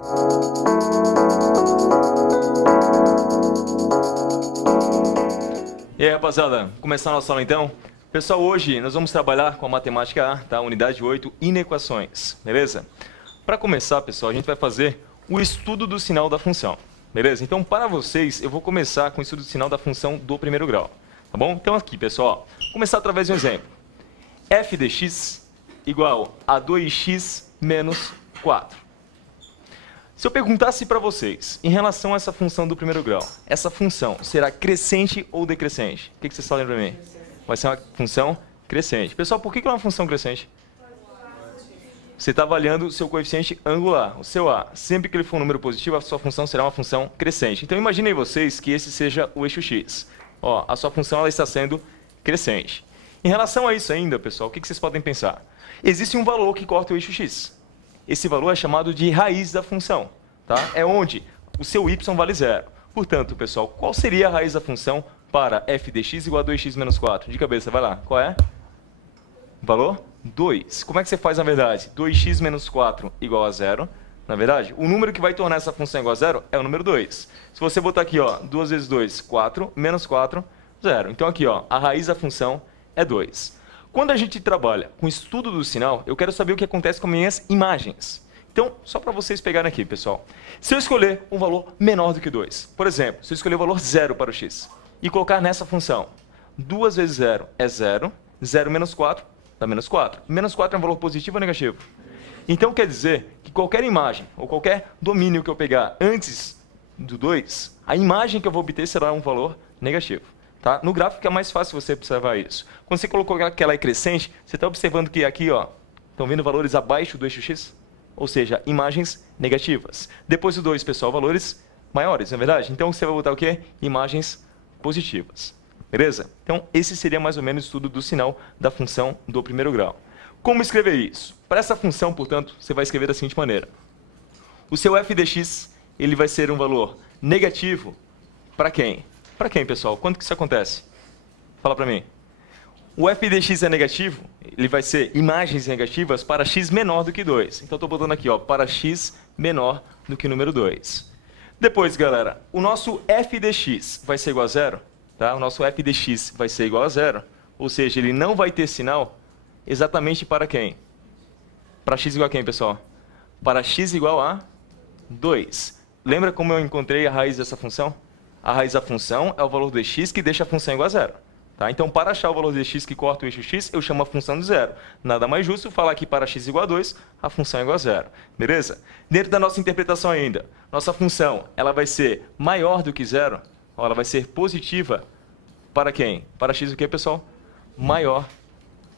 E aí, rapaziada, começar a nossa aula então? Pessoal, hoje nós vamos trabalhar com a matemática A, tá? Unidade 8, inequações, beleza? Para começar, pessoal, a gente vai fazer o estudo do sinal da função, beleza? Então, para vocês, eu vou começar com o estudo do sinal da função do primeiro grau, tá bom? Então aqui, pessoal, vou começar através de um exemplo. f de x igual a 2x menos 4. Se eu perguntasse para vocês, em relação a essa função do primeiro grau, essa função será crescente ou decrescente? O que vocês falam para mim? Vai ser uma função crescente. Pessoal, por que é uma função crescente? Você está avaliando o seu coeficiente angular, o seu A. Sempre que ele for um número positivo, a sua função será uma função crescente. Então, imaginem vocês que esse seja o eixo x. Ó, a sua função ela está sendo crescente. Em relação a isso ainda, pessoal, o que vocês podem pensar? Existe um valor que corta o eixo x. Esse valor é chamado de raiz da função, tá? É onde o seu y vale zero. Portanto, pessoal, qual seria a raiz da função para f de x igual a 2x menos 4? De cabeça, vai lá. Qual é? Valor 2. Como é que você faz na verdade? 2x menos 4 igual a zero. Na verdade, o número que vai tornar essa função igual a zero é o número 2. Se você botar aqui, ó, 2 vezes 2, 4, menos 4, 0. Então aqui, ó, a raiz da função é 2. Quando a gente trabalha com o estudo do sinal, eu quero saber o que acontece com minhas imagens. Então, só para vocês pegarem aqui, pessoal. Se eu escolher um valor menor do que 2, por exemplo, se eu escolher o valor 0 para o x e colocar nessa função, 2 vezes 0 é 0, 0 menos 4 dá menos 4. Menos 4 é um valor positivo ou negativo? Então, quer dizer que qualquer imagem ou qualquer domínio que eu pegar antes do 2, a imagem que eu vou obter será um valor negativo. Tá? No gráfico é mais fácil você observar isso. Quando você colocou que ela é crescente, você está observando que aqui, ó, estão vendo valores abaixo do eixo x? Ou seja, imagens negativas. Depois do 2, pessoal, valores maiores, não é verdade? Então você vai botar o quê? Imagens positivas. Beleza? Então esse seria mais ou menos o estudo do sinal da função do primeiro grau. Como escrever isso? Para essa função, portanto, você vai escrever da seguinte maneira. O seu f de x, ele vai ser um valor negativo para quem? Para quem, pessoal? Quando que isso acontece? Fala para mim. O f de x é negativo, ele vai ser imagens negativas para x menor do que 2. Então, estou botando aqui, ó, para x menor do que o número 2. Depois, galera, o nosso f de x vai ser igual a zero, tá? O nosso f de x vai ser igual a zero, ou seja, ele não vai ter sinal exatamente para quem? Para x igual a quem, pessoal? Para x igual a 2. Lembra como eu encontrei a raiz dessa função? A raiz da função é o valor de x que deixa a função igual a zero. Tá? Então, para achar o valor de x que corta o eixo x, eu chamo a função de zero. Nada mais justo falar que para x igual a 2, a função é igual a zero. Beleza? Dentro da nossa interpretação ainda, nossa função ela vai ser maior do que zero, ou ela vai ser positiva para quem? Para x o que, pessoal? Maior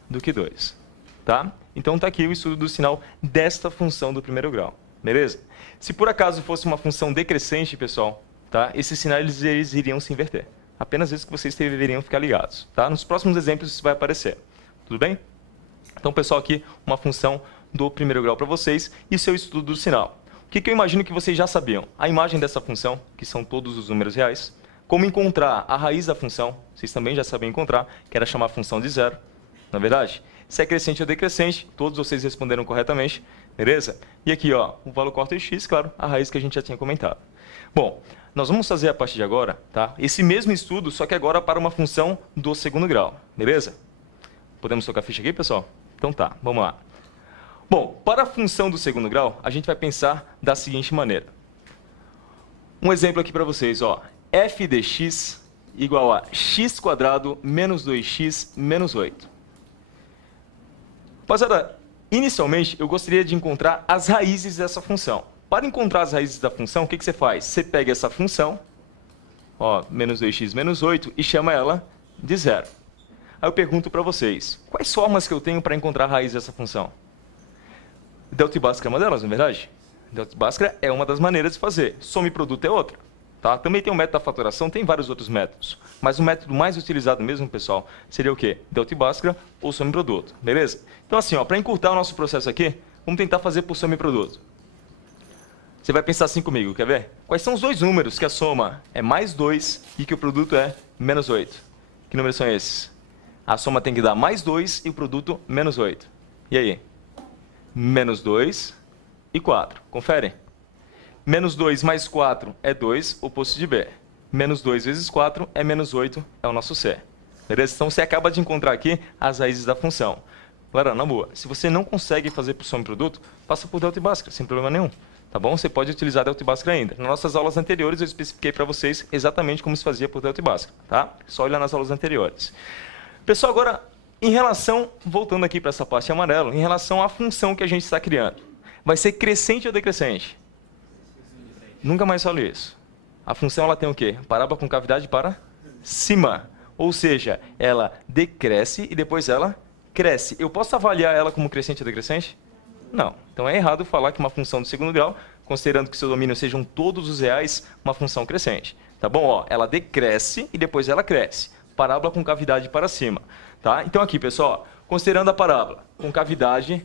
do que 2. Tá? Então, está aqui o estudo do sinal desta função do primeiro grau. Beleza? Se por acaso fosse uma função decrescente, pessoal, tá? Esses sinais eles iriam se inverter. Apenas isso que vocês deveriam ficar ligados. Tá? Nos próximos exemplos isso vai aparecer. Tudo bem? Então, pessoal, aqui uma função do primeiro grau para vocês e seu estudo do sinal. O que eu imagino que vocês já sabiam? A imagem dessa função, que são todos os números reais. Como encontrar a raiz da função, vocês também já sabem encontrar, que era chamar a função de zero. Não é verdade? Se é crescente ou decrescente, todos vocês responderam corretamente. Beleza? E aqui, ó, o valor corta de x, claro, a raiz que a gente já tinha comentado. Bom, nós vamos fazer a partir de agora, tá? Esse mesmo estudo, só que agora para uma função do segundo grau, beleza? Podemos tocar a ficha aqui, pessoal? Então tá, vamos lá. Bom, para a função do segundo grau, a gente vai pensar da seguinte maneira. Um exemplo aqui para vocês, ó. f de x igual a x² menos 2x menos 8. Rapaziada, inicialmente eu gostaria de encontrar as raízes dessa função. Para encontrar as raízes da função, o que você faz? Você pega essa função, ó, menos 2x menos 8, e chama ela de zero. Aí eu pergunto para vocês, quais formas que eu tenho para encontrar a raiz dessa função? Delta e Bhaskara é uma delas, não é verdade? Delta e Bhaskara é uma das maneiras de fazer. Soma e produto é outra. Tá? Também tem o método da fatoração, tem vários outros métodos. Mas o método mais utilizado mesmo, pessoal, seria o quê? Delta e Bhaskara ou soma e produto. Beleza? Então assim, para encurtar o nosso processo aqui, vamos tentar fazer por soma e produto. Você vai pensar assim comigo, quer ver? Quais são os dois números que a soma é mais 2 e que o produto é menos 8? Que números são esses? A soma tem que dar mais 2 e o produto menos 8. E aí? Menos 2 e 4. Confere. Menos 2 mais 4 é 2, oposto de B. Menos 2 vezes 4 é menos 8, é o nosso C. Beleza? Então, você acaba de encontrar aqui as raízes da função. Galera, na boa, se você não consegue fazer por soma e produto, passa por delta e bhaskara, sem problema nenhum. Tá bom? Você pode utilizar delta e bhaskara ainda. Nas nossas aulas anteriores, eu especifiquei para vocês exatamente como se fazia por delta e bhaskara, tá? Só olhar nas aulas anteriores. Pessoal, agora, em relação, voltando aqui para essa parte amarela, em relação à função que a gente está criando, vai ser crescente ou decrescente? Nunca mais falo isso. A função ela tem o quê? Parábola com cavidade para cima. Ou seja, ela decresce e depois ela cresce. Eu posso avaliar ela como crescente ou decrescente? Não. Então é errado falar que uma função do segundo grau, considerando que seu domínio sejam todos os reais, uma função crescente. Tá bom? Ó, ela decresce e depois ela cresce. Parábola com cavidade para cima. Tá? Então aqui, pessoal, considerando a parábola com cavidade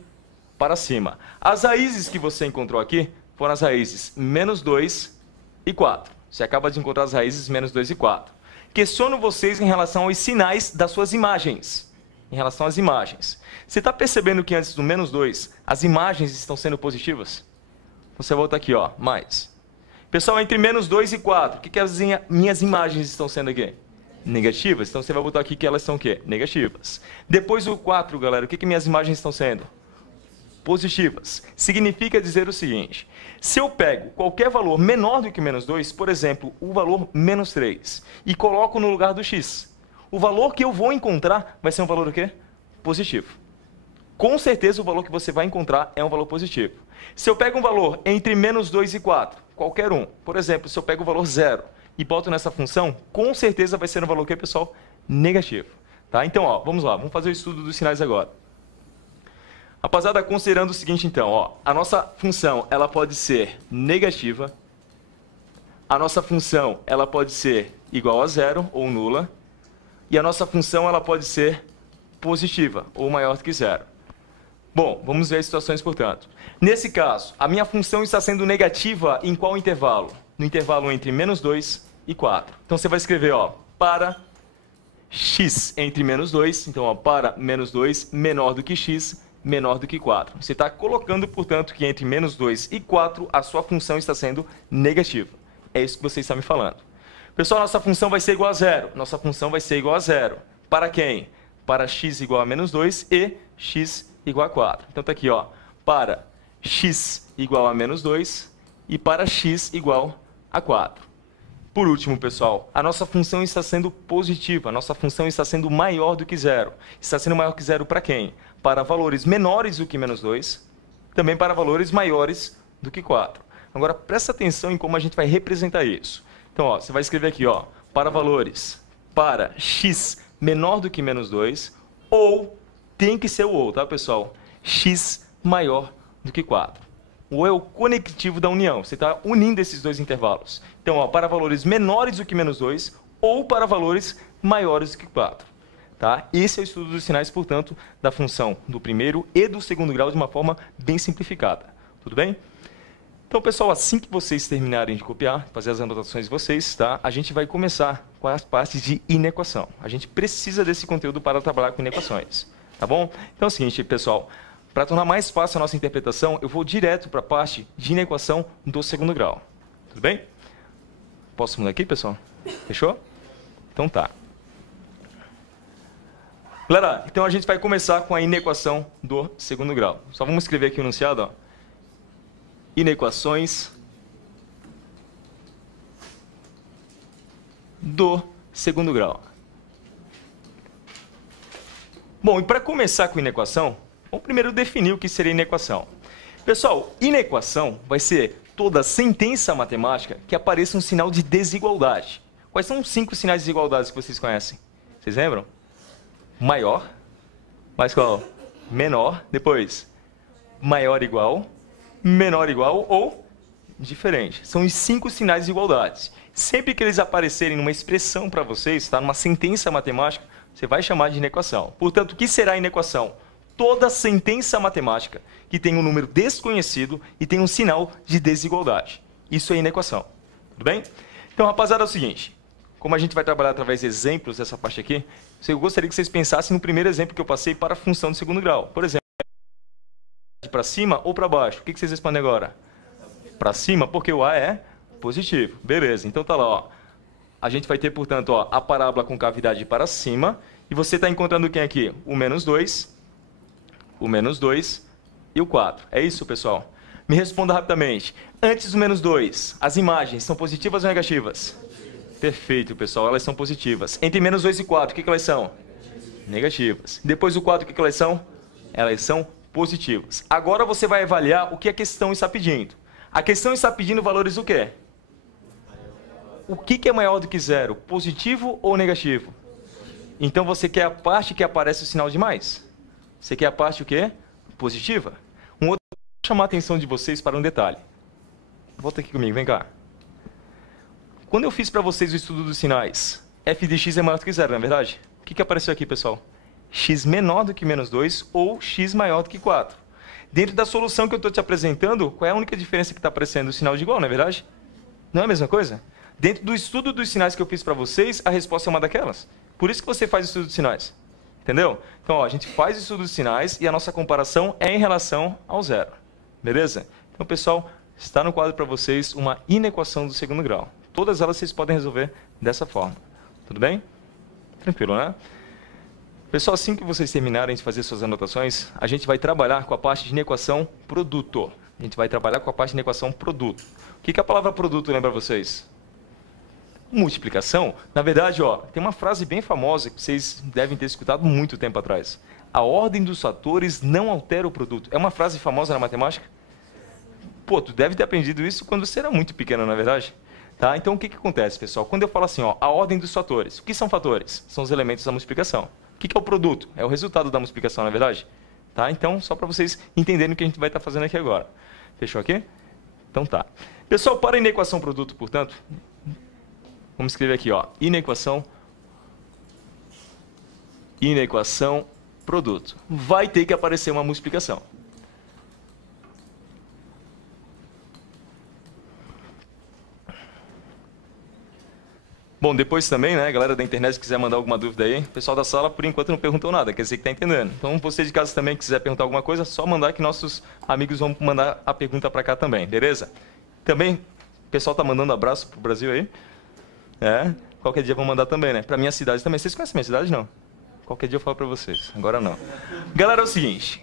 para cima. As raízes que você encontrou aqui foram as raízes menos 2 e 4. Você acaba de encontrar as raízes menos 2 e 4. Questiono vocês em relação aos sinais das suas imagens. Em relação às imagens. Você está percebendo que antes do menos 2, as imagens estão sendo positivas? Você volta aqui, ó, mais. Pessoal, entre menos 2 e 4, o que as minhas imagens estão sendo aqui? Negativas. Então, você vai botar aqui que elas são o quê? Negativas. Depois do 4, galera, o que minhas imagens estão sendo? Positivas. Significa dizer o seguinte, se eu pego qualquer valor menor do que menos 2, por exemplo, o valor menos 3, e coloco no lugar do x, o valor que eu vou encontrar vai ser um valor o quê? Positivo. Com certeza o valor que você vai encontrar é um valor positivo. Se eu pego um valor entre menos 2 e 4, qualquer um, por exemplo, se eu pego o valor 0 e boto nessa função, com certeza vai ser um valor o quê, pessoal? Negativo. Tá? Então, ó, vamos lá, vamos fazer o estudo dos sinais agora. Rapaziada, considerando o seguinte então, ó, a nossa função ela pode ser negativa, a nossa função ela pode ser igual a 0 ou nula, e a nossa função ela pode ser positiva ou maior do que 0. Bom, vamos ver as situações, portanto. Nesse caso, a minha função está sendo negativa em qual intervalo? No intervalo entre menos 2 e 4. Então você vai escrever, ó, para x entre menos 2, então ó, para menos 2 menor do que x, menor do que 4. Você está colocando, portanto, que entre menos 2 e 4 a sua função está sendo negativa. É isso que você está me falando. Pessoal, nossa função vai ser igual a 0. Nossa função vai ser igual a 0. Para quem? Para x igual a menos 2 e x igual a 4. Então está aqui, ó, para x igual a menos 2 e para x igual a 4. Por último, pessoal, a nossa função está sendo positiva. A nossa função está sendo maior do que 0. Está sendo maior que 0 para quem? Para valores menores do que menos 2, também para valores maiores do que 4. Agora, presta atenção em como a gente vai representar isso. Então, ó, você vai escrever aqui, ó, para valores para x menor do que menos 2, ou tem que ser o ou, tá, pessoal? X maior do que 4. O ou é o conectivo da união. Você está unindo esses dois intervalos. Então, ó, para valores menores do que menos 2, ou para valores maiores do que 4. Tá? Esse é o estudo dos sinais, portanto, da função do primeiro e do segundo grau de uma forma bem simplificada. Tudo bem? Então, pessoal, assim que vocês terminarem de copiar, fazer as anotações de vocês, tá? A gente vai começar com as partes de inequação. A gente precisa desse conteúdo para trabalhar com inequações. Tá bom? Então é o seguinte, pessoal. Para tornar mais fácil a nossa interpretação, eu vou direto para a parte de inequação do segundo grau. Tudo bem? Posso mudar aqui, pessoal? Fechou? Então tá. Galera, então a gente vai começar com a inequação do segundo grau. Só vamos escrever aqui o enunciado, ó. Inequações do segundo grau. Bom, e para começar com inequação, vamos primeiro definir o que seria inequação. Pessoal, inequação vai ser toda sentença matemática que apareça um sinal de desigualdade. Quais são os 5 sinais de desigualdade que vocês conhecem? Vocês lembram? Maior, mais qual? Menor, depois maior igual, menor igual ou diferente. São os 5 sinais de igualdade. Sempre que eles aparecerem numa expressão para vocês, tá? Numa sentença matemática, você vai chamar de inequação. Portanto, o que será inequação? Toda sentença matemática que tem um número desconhecido e tem um sinal de desigualdade. Isso é inequação. Tudo bem? Então, rapaziada, é o seguinte. Como a gente vai trabalhar através de exemplos dessa parte aqui, eu gostaria que vocês pensassem no primeiro exemplo que eu passei para a função de segundo grau. Por exemplo, para cima ou para baixo? O que vocês respondem agora? para cima, porque o A é positivo. Beleza, então tá lá, ó. A gente vai ter, portanto, ó, a parábola com cavidade para cima. E você está encontrando quem aqui? O menos 2 e o 4. É isso, pessoal? Me responda rapidamente. Antes do menos 2, as imagens são positivas ou negativas? Perfeito, pessoal. Elas são positivas. Entre menos 2 e 4, o que elas são? Negativas. Depois do 4, o que elas são? Elas são positivas. Agora você vai avaliar o que a questão está pedindo. A questão está pedindo valores do quê? O que é maior do que zero? Positivo ou negativo? Então você quer a parte que aparece o sinal de mais? Você quer a parte o quê? Positiva? Um outro, vou chamar a atenção de vocês para um detalhe. Volta aqui comigo, vem cá. Quando eu fiz para vocês o estudo dos sinais, f de x é maior do que zero, não é verdade? O que apareceu aqui, pessoal? X menor do que menos 2 ou x maior do que 4. Dentro da solução que eu estou te apresentando, qual é a única diferença que está aparecendo? O sinal de igual, não é verdade? Não é a mesma coisa? Dentro do estudo dos sinais que eu fiz para vocês, a resposta é uma daquelas. Por isso que você faz o estudo dos sinais. Entendeu? Então, ó, a gente faz o estudo dos sinais e a nossa comparação é em relação ao zero. Beleza? Então, pessoal, está no quadro para vocês uma inequação do segundo grau. Todas elas vocês podem resolver dessa forma. Tudo bem? Tranquilo, né? Pessoal, assim que vocês terminarem de fazer suas anotações, a gente vai trabalhar com a parte de inequação produto. A gente vai trabalhar com a parte de inequação produto. O que a palavra produto lembra vocês? Multiplicação. Na verdade, ó, tem uma frase bem famosa que vocês devem ter escutado muito tempo atrás. A ordem dos fatores não altera o produto. É uma frase famosa na matemática? Pô, tu deve ter aprendido isso quando você era muito pequeno, na verdade? Tá? Então, o que acontece, pessoal? Quando eu falo assim, ó, a ordem dos fatores. O que são fatores? São os elementos da multiplicação. O que é o produto? É o resultado da multiplicação, na verdade? Tá? Então, só para vocês entenderem o que a gente vai estar fazendo aqui agora. Fechou aqui? Então tá. Pessoal, para a inequação produto, portanto, vamos escrever aqui, ó, inequação produto. Vai ter que aparecer uma multiplicação. Bom, depois também, né, galera da internet, se quiser mandar alguma dúvida aí, o pessoal da sala, por enquanto, não perguntou nada, quer dizer que está entendendo. Então, você de casa também, quiser perguntar alguma coisa, só mandar que nossos amigos vão mandar a pergunta para cá também, beleza? Também, o pessoal está mandando abraço pro Brasil aí. Qualquer dia vão mandar também, né? Para minha cidade também. Vocês conhecem minha cidade, não? Qualquer dia eu falo para vocês, agora não. Galera, é o seguinte,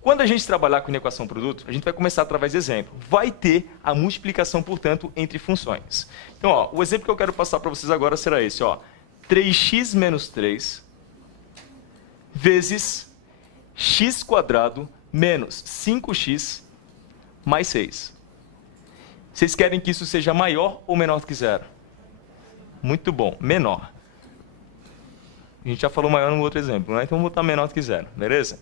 quando a gente trabalhar com inequação produto, a gente vai começar através de exemplo. Vai ter a multiplicação, portanto, entre funções. Então, ó, o exemplo que eu quero passar para vocês agora será esse, ó. 3x menos 3 vezes x² menos 5x mais 6. Vocês querem que isso seja maior ou menor do que zero? Muito bom, menor. A gente já falou maior no outro exemplo, né? Então, vou botar menor do que zero, beleza?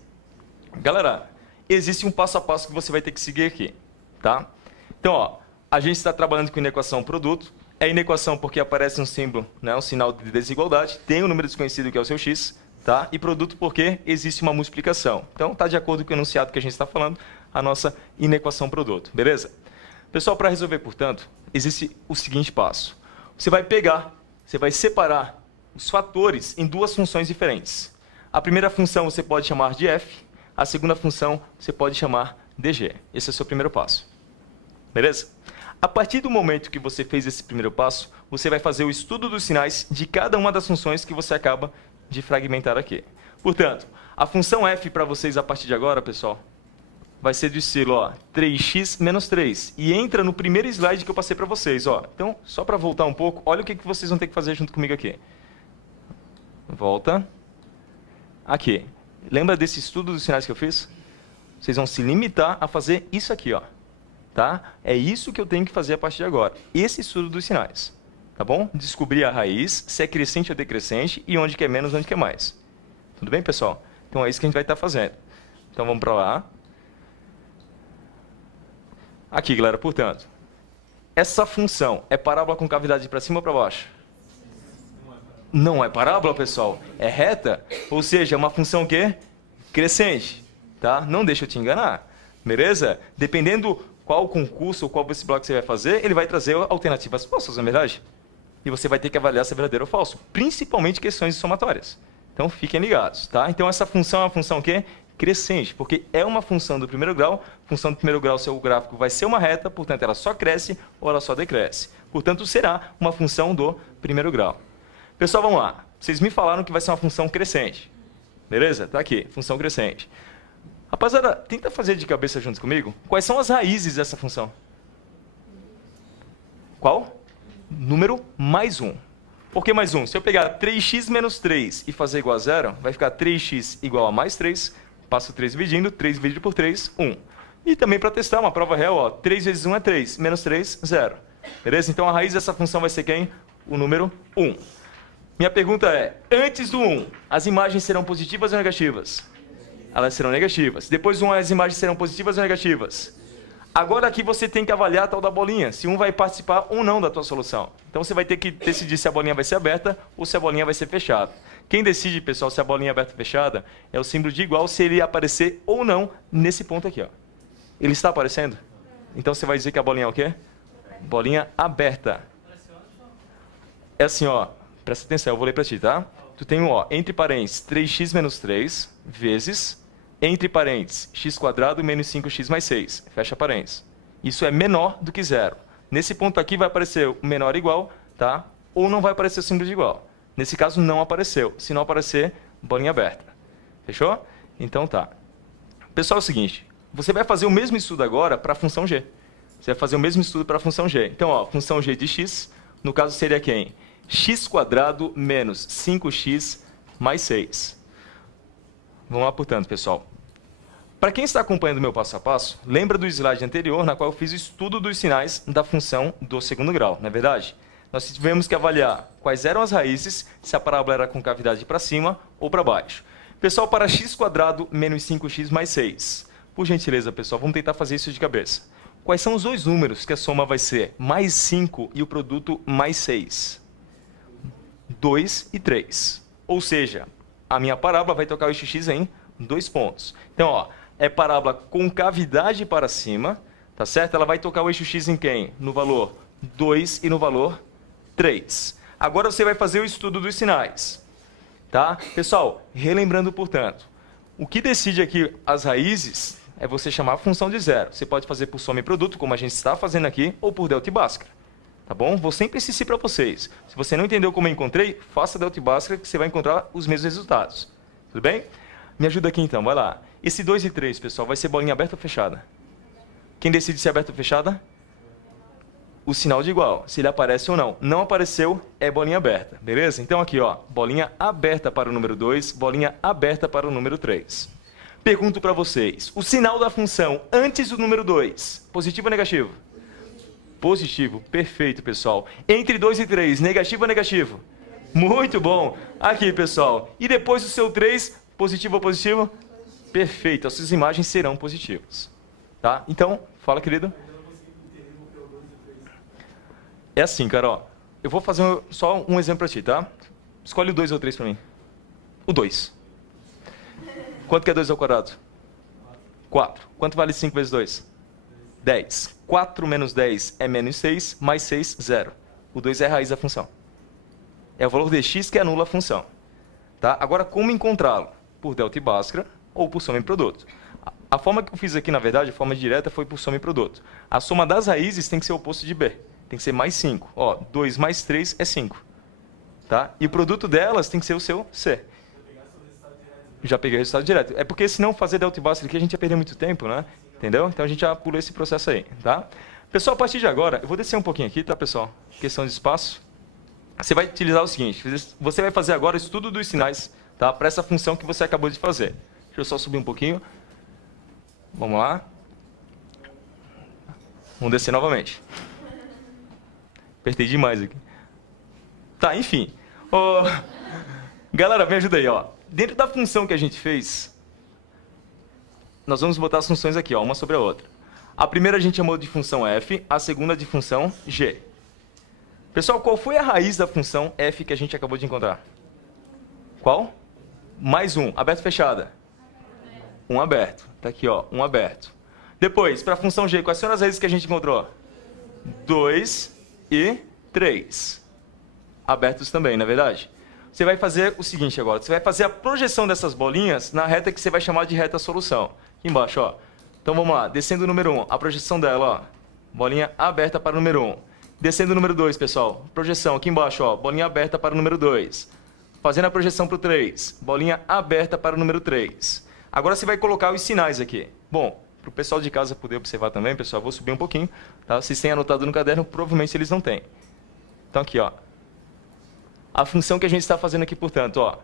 Galera, existe um passo a passo que você vai ter que seguir aqui, tá? Então, ó, a gente está trabalhando com inequação produto. É inequação porque aparece um símbolo, né, um sinal de desigualdade, tem um número desconhecido que é o seu x, tá? E produto porque existe uma multiplicação. Então, está de acordo com o enunciado que a gente está falando, a nossa inequação produto, beleza? Pessoal, para resolver, portanto, existe o seguinte passo. Você vai separar os fatores em duas funções diferentes. A primeira função você pode chamar de f, a segunda função você pode chamar de g. Esse é o seu primeiro passo. Beleza? A partir do momento que você fez esse primeiro passo, você vai fazer o estudo dos sinais de cada uma das funções que você acaba de fragmentar aqui. Portanto, a função f para vocês a partir de agora, pessoal, vai ser do estilo, ó, 3x menos 3. E entra no primeiro slide que eu passei para vocês, ó. Então, só para voltar um pouco, olha o que vocês vão ter que fazer junto comigo aqui. Volta. Aqui. Lembra desse estudo dos sinais que eu fiz? Vocês vão se limitar a fazer isso aqui, ó. Tá? É isso que eu tenho que fazer a partir de agora. Esse estudo dos sinais. Tá bom? Descobrir a raiz, se é crescente ou decrescente, e onde que é menos, onde que é mais. Tudo bem, pessoal? Então é isso que a gente vai estar fazendo. Então vamos para lá. Aqui, galera, portanto, essa função é parábola com cavidade para cima ou para baixo? Não é parábola, pessoal. É reta, ou seja, é uma função o quê? Crescente. Tá? Não deixa eu te enganar. Beleza? Dependendo qual concurso ou qual vestibular que você vai fazer, ele vai trazer alternativas falsas, não é verdade? E você vai ter que avaliar se é verdadeiro ou falso. Principalmente questões somatórias. Então, fiquem ligados, tá? Então, essa função é uma função o quê? crescente, porque é uma função do primeiro grau. Função do primeiro grau, seu gráfico vai ser uma reta, portanto, ela só cresce ou ela só decresce. Portanto, será uma função do primeiro grau. Pessoal, vamos lá. Vocês me falaram que vai ser uma função crescente. Beleza? Tá aqui, função crescente. Rapaziada, tenta fazer de cabeça junto comigo. Quais são as raízes dessa função? Qual? Número mais 1. Por que mais 1? Se eu pegar 3x menos 3 e fazer igual a 0, vai ficar 3x igual a mais 3. Passo 3 dividindo, 3 dividido por 3, 1. E também para testar uma prova real, ó, 3 vezes 1 é 3, menos 3, 0. Beleza? Então a raiz dessa função vai ser quem? O número 1. Minha pergunta é, antes do 1, as imagens serão positivas ou negativas? Elas serão negativas. Depois do 1, as imagens serão positivas ou negativas? Agora aqui você tem que avaliar a tal da bolinha, se um vai participar ou não da tua solução. Então você vai ter que decidir se a bolinha vai ser aberta ou se a bolinha vai ser fechada. Quem decide, pessoal, se a bolinha é aberta ou fechada, é o símbolo de igual, se ele aparecer ou não nesse ponto aqui, ó. Ele está aparecendo? Então você vai dizer que a bolinha é o quê? Bolinha aberta. É assim, ó, presta atenção, eu vou ler para ti, tá? Tu tem, ó, entre parênteses, 3x menos 3 vezes... Entre parênteses, x² menos 5x mais 6. Fecha parênteses. Isso é menor do que 0. Nesse ponto aqui vai aparecer o menor igual, tá? Ou não vai aparecer o símbolo de igual. Nesse caso, não apareceu. Se não aparecer, bolinha aberta. Fechou? Então tá. Pessoal, é o seguinte. Você vai fazer o mesmo estudo agora para a função g. Você vai fazer o mesmo estudo para a função g. Então, ó, função g de x, no caso seria quem? x² menos 5x mais 6. Vamos lá, portanto, pessoal. Para quem está acompanhando o meu passo a passo, lembra do slide anterior, na qual eu fiz o estudo dos sinais da função do segundo grau, não é verdade? Nós tivemos que avaliar quais eram as raízes, se a parábola era com cavidade para cima ou para baixo. Pessoal, para x² menos 5x mais 6. Por gentileza, pessoal, vamos tentar fazer isso de cabeça. Quais são os dois números que a soma vai ser mais 5 e o produto mais 6? 2 e 3. Ou seja, a minha parábola vai tocar o eixo x em 2 pontos. Então, ó, é parábola com cavidade para cima, tá certo? Ela vai tocar o eixo x em quem? No valor 2 e no valor 3. Agora você vai fazer o estudo dos sinais, tá? Pessoal, relembrando, portanto, o que decide aqui as raízes é você chamar a função de zero. Você pode fazer por soma e produto, como a gente está fazendo aqui, ou por delta e bhaskara. Tá bom? Vou sempre insistir para vocês. Se você não entendeu como eu encontrei, faça delta e bhaskara que você vai encontrar os mesmos resultados. Tudo bem? Me ajuda aqui então, vai lá. Esse 2 e 3, pessoal, vai ser bolinha aberta ou fechada? Quem decide se é aberta ou fechada? O sinal de igual, se ele aparece ou não. Não apareceu, é bolinha aberta, beleza? Então aqui, ó, bolinha aberta para o número 2, bolinha aberta para o número 3. Pergunto para vocês, o sinal da função antes do número 2, positivo ou negativo? Positivo, perfeito, pessoal. Entre 2 e 3, negativo ou negativo? Muito bom. Aqui, pessoal. E depois do seu 3, positivo ou positivo? Perfeito, as suas imagens serão positivas. Tá? Então, fala, querido. É assim, cara, ó. Eu vou fazer só um exemplo para ti, tá? Escolhe o 2 ou o 3 para mim. O 2. Quanto que é 2 ao quadrado? 4. Quanto vale 5 vezes 2? 10. 4 menos 10 é menos 6, mais 6, 0. O 2 é a raiz da função. É o valor de x que anula a função. Tá? Agora, como encontrá-lo? Por delta e bhaskara ou por soma e produto. A forma que eu fiz aqui, na verdade, a forma direta foi por soma e produto. A soma das raízes tem que ser o oposto de b. Tem que ser mais 5. Ó, 2 mais 3 é 5. Tá? E o produto delas tem que ser o seu c. Já peguei o resultado direto. É porque se não fazer delta e bhaskara aqui, a gente ia perder muito tempo, né? Entendeu? Então a gente já pula esse processo aí, tá? Pessoal, a partir de agora, eu vou descer um pouquinho aqui, tá, pessoal? Questão de espaço. Você vai utilizar o seguinte, você vai fazer agora o estudo dos sinais, tá? Para essa função que você acabou de fazer. Deixa eu só subir um pouquinho. Vamos lá. Vamos descer novamente. Apertei demais aqui. Tá, enfim. Galera, me ajuda aí, ó. Dentro da função que a gente fez, nós vamos botar as funções aqui, ó, uma sobre a outra. A primeira a gente chamou de função f, a segunda de função g. Pessoal, qual foi a raiz da função f que a gente acabou de encontrar? Qual? Mais 1. Aberto ou fechada? 1 aberto. Tá aqui, ó, 1 aberto. Depois, para a função g, quais foram as raízes que a gente encontrou? 2 e 3. Abertos também, não é verdade? você vai fazer o seguinte agora. Você vai fazer a projeção dessas bolinhas na reta que você vai chamar de reta solução. Aqui embaixo, ó. Então vamos lá. Descendo o número 1, a projeção dela, ó. Bolinha aberta para o número 1. Descendo o número 2, pessoal. Projeção aqui embaixo, ó. Bolinha aberta para o número 2. Fazendo a projeção para o 3. Bolinha aberta para o número 3. Agora você vai colocar os sinais aqui. Bom, para o pessoal de casa poder observar também, pessoal, vou subir um pouquinho. Tá? Vocês têm anotado no caderno, provavelmente eles não têm. Então aqui, ó. A função que a gente está fazendo aqui, portanto, ó,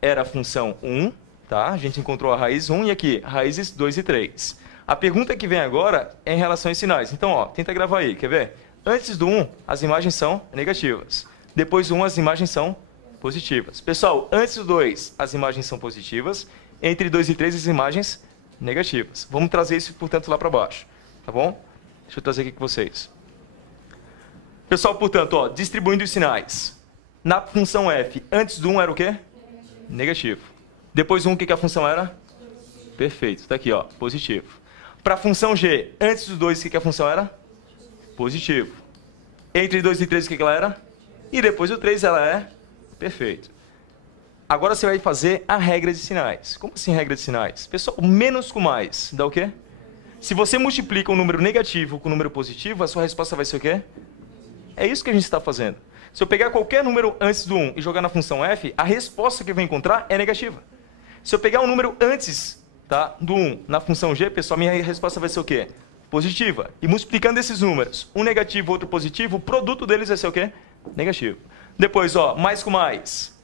era a função 1, tá? A gente encontrou a raiz 1 e aqui, raízes 2 e 3. A pergunta que vem agora é em relação aos sinais. Então, ó, tenta gravar aí, quer ver? Antes do 1, as imagens são negativas. Depois do 1, as imagens são positivas. Pessoal, antes do 2, as imagens são positivas. Entre 2 e 3, as imagens negativas. Vamos trazer isso, portanto, lá para baixo. Tá bom? Deixa eu trazer aqui com vocês. Pessoal, portanto, ó, distribuindo os sinais. Na função f, antes do 1 era o quê? Negativo. Depois do 1, o que a função era? Perfeito. Está aqui, ó, positivo. Para a função g, antes do 2, o que a função era? Positivo. Entre 2 e 3, o que ela era? E depois do 3, ela é? Perfeito. Agora você vai fazer a regra de sinais. Como assim regra de sinais? Pessoal, menos com mais dá o quê? Se você multiplica um número negativo com um número positivo, a sua resposta vai ser o quê? É isso que a gente está fazendo. Se eu pegar qualquer número antes do 1 e jogar na função f, a resposta que eu vou encontrar é negativa. Se eu pegar um número antes, tá, do 1 na função g, pessoal, minha resposta vai ser o quê? Positiva. E multiplicando esses números, um negativo, outro positivo, o produto deles vai ser o quê? Negativo. Depois, ó, mais com mais,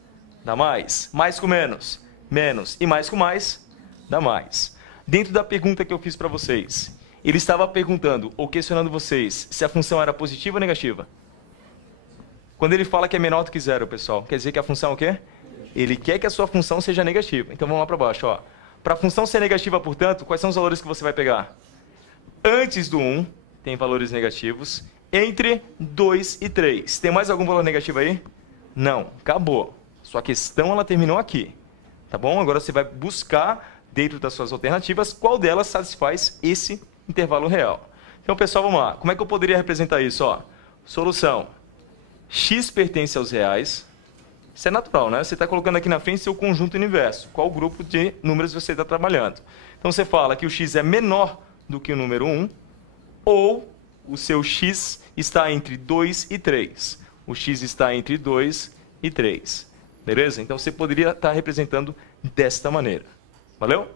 dá mais. Mais com menos, menos. E mais com mais, dá mais. Dentro da pergunta que eu fiz para vocês, ele estava perguntando ou questionando vocês se a função era positiva ou negativa? Quando ele fala que é menor do que zero, pessoal, quer dizer que a função é o quê? Ele quer que a sua função seja negativa. Então vamos lá para baixo, ó. Para a função ser negativa, portanto, quais são os valores que você vai pegar? Antes do 1, tem valores negativos. Entre 2 e 3. Tem mais algum valor negativo aí? Não, acabou. Sua questão, ela terminou aqui. Tá bom? Agora você vai buscar, dentro das suas alternativas, qual delas satisfaz esse intervalo real. Então, pessoal, vamos lá. Como é que eu poderia representar isso? Ó, solução. X pertence aos reais. Isso é natural, né? Você está colocando aqui na frente seu conjunto universo. Qual grupo de números você está trabalhando? Então, você fala que o x é menor do que o número 1, ou o seu x está entre 2 e 3. O x está entre 2 e 3. Beleza? Então, você poderia estar representando desta maneira. Valeu?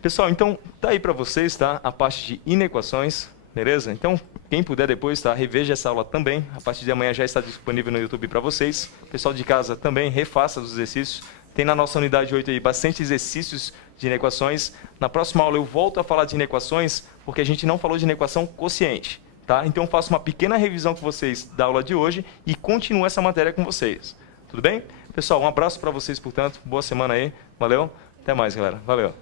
Pessoal, então, tá aí para vocês, tá? A parte de inequações. Beleza? Então, quem puder depois, tá? Reveja essa aula também. A partir de amanhã já está disponível no YouTube para vocês. Pessoal de casa também, refaça os exercícios. Tem na nossa unidade 8 aí bastante exercícios de inequações. Na próxima aula eu volto a falar de inequações, porque a gente não falou de inequação quociente, tá? Então, eu faço uma pequena revisão com vocês da aula de hoje e continuo essa matéria com vocês. Tudo bem? Pessoal, um abraço para vocês, portanto. Boa semana aí. Valeu. Até mais, galera. Valeu.